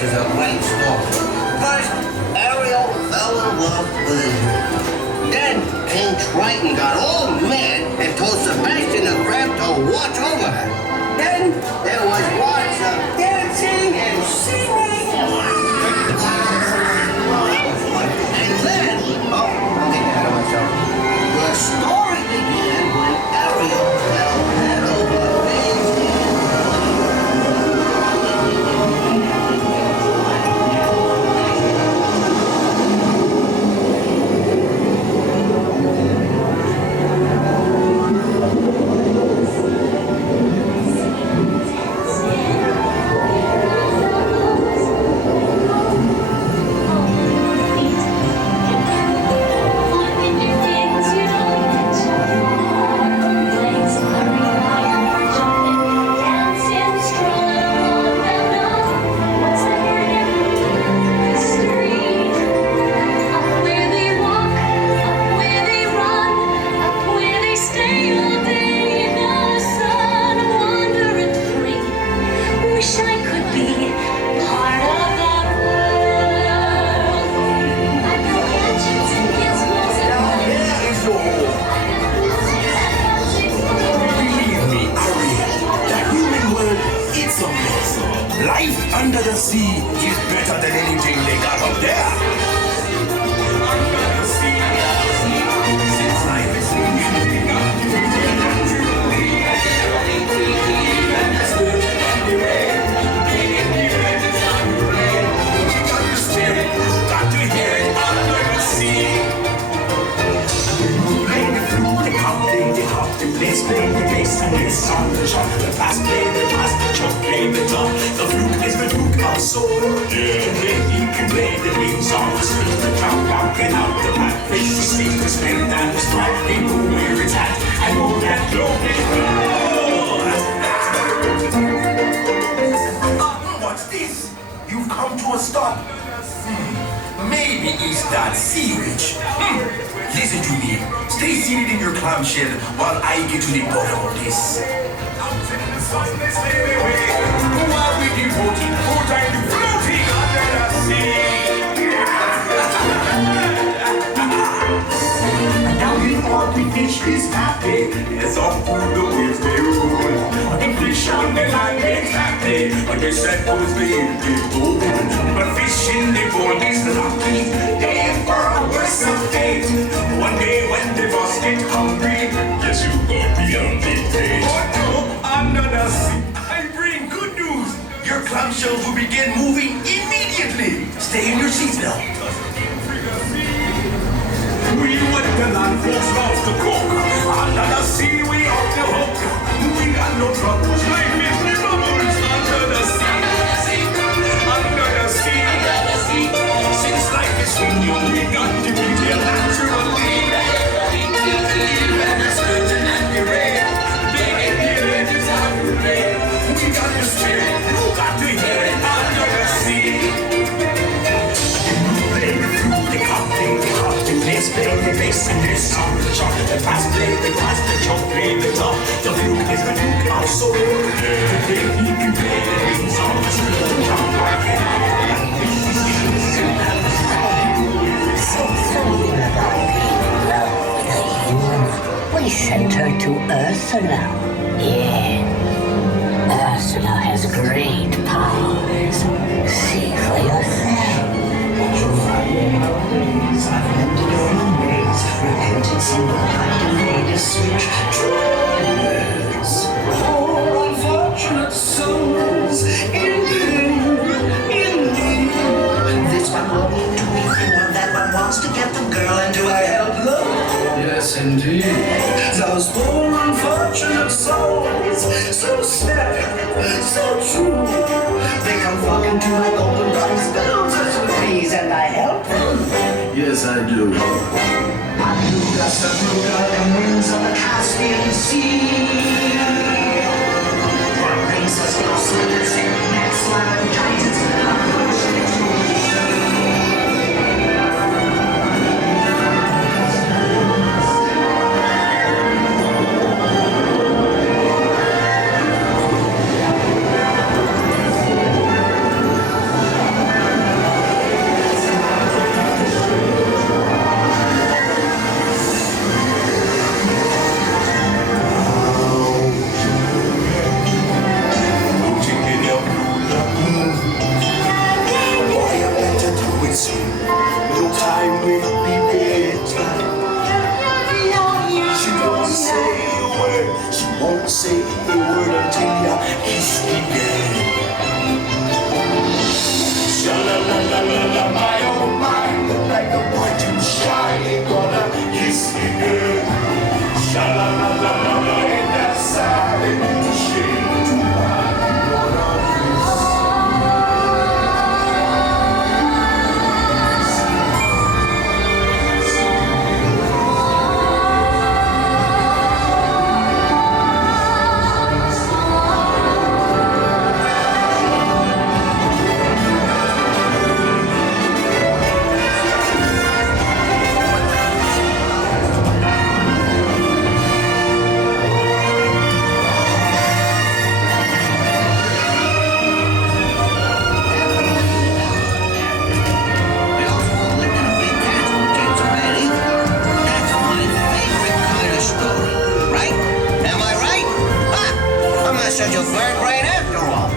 Is a great story. First, Ariel fell in love with him. Then King Triton got all mad and told Sebastian the Crab to watch over her. Then there was lots of dancing and singing. And then, I'm getting ahead of myself. The story began when Ariel fell head over face in. Life under the sea is better than anything they got up there. Under the sea, since life is moving naturally, even as good and the rain, even as the rain. You got to steer it, got to hear it under the sea. Play the flute, the cup, the hop, the place, play the bass, and the song, the shot, the pass, play the pass, the chop, play the top. The flute is the flute of soul. You can play the wings on the street, the drum, rocking out the back, face the sting, the strength and the strike. They know where it's at, I know that glory. What's this? You've come to a stop. Maybe it's that sea witch. Listen to me. Stay seated in your clamshell while I get to the bottom of this. Out in the sun, they slay me away. While we devoted full time to floating under the sea. And now the orphan fish is happy. It's off through the waves they roll. The fish on the line makes happy. But they said those being people. But fish in the pond is lucky. They ain't for a worse of fate. One day when the boss get hungry, yes, you go beyond the page. Oh no, under the sea, I bring good news. Your clamshells will begin moving immediately. Stay in your seats now. We went to land folks love to cook. Under the sea, we off the hook. We got no troubles. Life is the bubbles under the sea. Under the sea. Since life is swing you, we got to be here naturally. Even as curtain and the rain, they ain't here to have the rain. We got the spirit, you got to hear it under the sea. Play the flute, the cup, play the cup, the bass, play the bass, and the song, the chop, the pass, play the pass, the chop, play the top. The flute is the flute of soul. Today he can play the wings on the street, the drum, rocking out. Something about being loved as human. We sent her to Ursula. Yeah. Ursula has great powers. See for yourself. I've mended all ways, repentance in the light of latest switch. Tremors. Poor unfortunate souls in pain, indeed. This one will need to be thinner. That one wants to get the girl into a help love. Yes, indeed. Those poor unfortunate souls, so sad, so true. They come flocking to my golden bright spells as with these, and I help them. Yes, Yes, I do. Aluga, Sabruga, the winds of the Caspian Sea. Princess Dulcinea's next land titans approach the No time will be better. She won't say a word. She won't say a word until you kiss again. Sha la la la la la, my oh my, look like a boy too shy. Ain't gonna kiss again. Sha la la la la la, ain't that sad? Ain't it a shame to lie? I also lived in a big castle, which ain't so bad either. That's my favorite kind of story, right? Am I right? Ha! I'm not such a bird brain after all.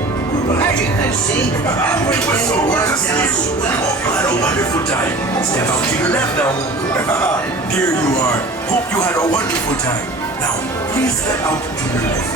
As you can see, everything worked out swell. Had a wonderful time. Step out to your left now. There you are. Hope you had a wonderful time. Now, please step out to your left.